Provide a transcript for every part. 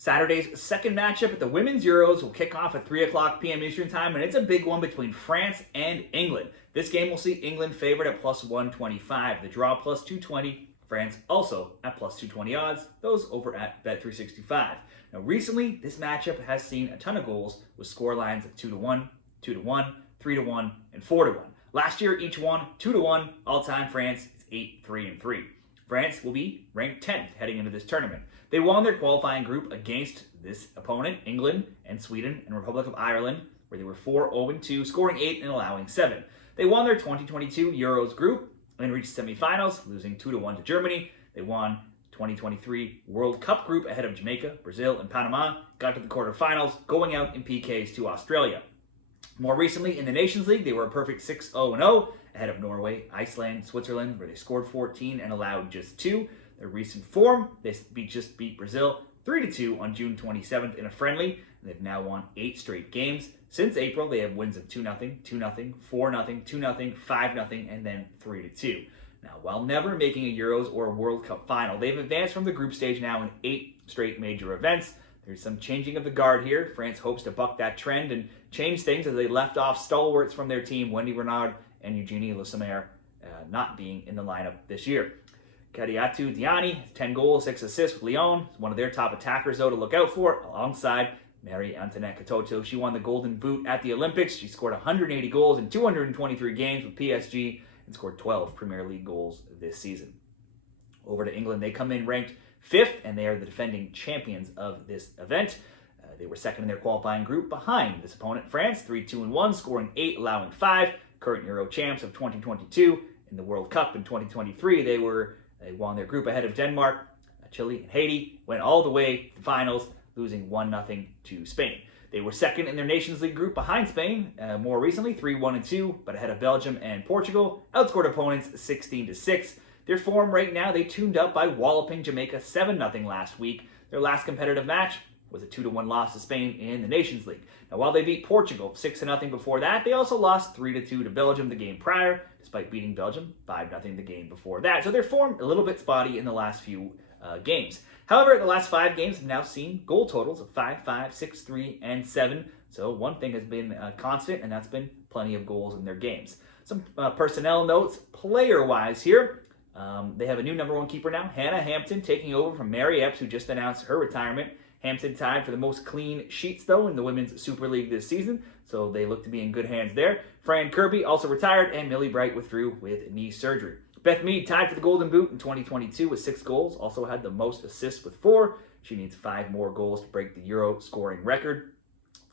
Saturday's second matchup at the Women's Euros will kick off at 3 o'clock p.m. Eastern Time, and it's a big one between France and England. This game will see England favored at plus 125, the draw plus 220, France also at plus 220 odds, those over at Bet365. Now recently, this matchup has seen a ton of goals with score lines of 2-1, 2-1, 3-1, and 4-1. Last year, each won 2-1, all-time France is 8-3-3. France will be ranked 10th heading into this tournament. They won their qualifying group against this opponent, England and Sweden and Republic of Ireland, where they were 4-0-2, scoring 8 and allowing 7. They won their 2022 Euros group and reached semifinals, losing 2-1 to Germany. They won 2023 World Cup group ahead of Jamaica, Brazil, and Panama, got to the quarterfinals, going out in PKs to Australia. More recently, in the Nations League, they were a perfect 6-0-0 ahead of Norway, Iceland, Switzerland, where they scored 14 and allowed just 2. Their recent form, they just beat Brazil 3-2 on June 27th in a friendly, and they've now won 8 straight games. Since April, they have wins of 2-0, 2-0, 4-0, 2-0, 5-0, and then 3-2. Now, while never making a Euros or a World Cup final, they've advanced from the group stage now in 8 straight major events. There's some changing of the guard here. France hopes to buck that trend and change things as they left off stalwarts from their team, Wendy Renard and Eugenie Le Sommer, not being in the lineup this year. Kadiatu Diani, 10 goals, 6 assists with Lyon. One of their top attackers, though, to look out for, alongside Marie Antoinette Katoto. She won the Golden Boot at the Olympics. She scored 180 goals in 223 games with PSG and scored 12 Premier League goals this season. Over to England, they come in ranked 5th, and they are the defending champions of this event. They were second in their qualifying group behind this opponent, France, 3-2-1, scoring 8, allowing 5. Current Euro champs of 2022. In the World Cup in 2023, they won their group ahead of Denmark, Chile, and Haiti, went all the way to the finals, losing 1-0 to Spain. They were second in their Nations League group behind Spain, more recently 3-1-2, but ahead of Belgium and Portugal, outscored opponents 16-6. Their form right now, they tuned up by walloping Jamaica 7-0 last week. Their last competitive match was a 2-1 loss to Spain in the Nations League. Now, while they beat Portugal 6-0 before that, they also lost 3-2 to Belgium the game prior, despite beating Belgium 5-0 the game before that. So their form a little bit spotty in the last few games. However, the last 5 games have now seen goal totals of 5-5, 6-3, and 7. So one thing has been constant, and that's been plenty of goals in their games. Some personnel notes, player-wise here. They have a new number 1 keeper now, Hannah Hampton, taking over from Mary Epps, who just announced her retirement. Hampton tied for the most clean sheets, though, in the Women's Super League this season, so they look to be in good hands there. Fran Kirby also retired, and Millie Bright withdrew with knee surgery. Beth Mead tied for the Golden Boot in 2022 with 6 goals, also had the most assists with 4. She needs 5 more goals to break the Euro scoring record.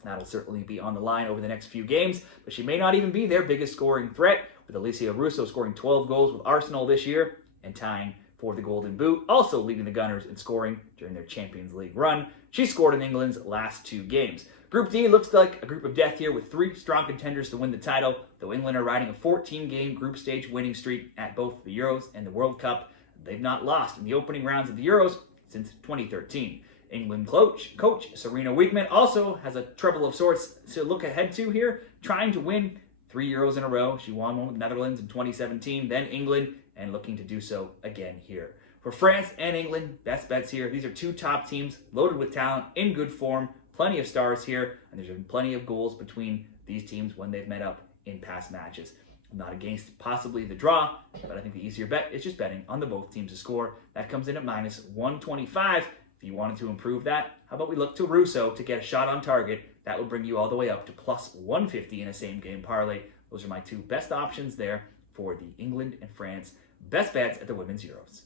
That'll certainly be on the line over the next few games, but she may not even be their biggest scoring threat, with Alicia Russo scoring 12 goals with Arsenal this year and tying for the Golden Boot, also leading the Gunners in scoring during their Champions League run. She scored in England's last 2 games. Group D looks like a group of death here with 3 strong contenders to win the title, though England are riding a 14-game group stage winning streak at both the Euros and the World Cup. They've not lost in the opening rounds of the Euros since 2013. England coach Serena Wiegman also has a trouble of sorts to look ahead to here, trying to win 3 Euros in a row. She won one with the Netherlands in 2017, then England, and looking to do so again here. For France and England, best bets here. These are 2 top teams, loaded with talent, in good form, plenty of stars here, and there's been plenty of goals between these teams when they've met up in past matches. I'm not against possibly the draw, but I think the easier bet is just betting on the both teams to score. That comes in at minus 125. If you wanted to improve that, how about we look to Russo to get a shot on target? That will bring you all the way up to plus 150 in a same-game parlay. Those are my 2 best options there for the England and France best bets at the Women's Euros.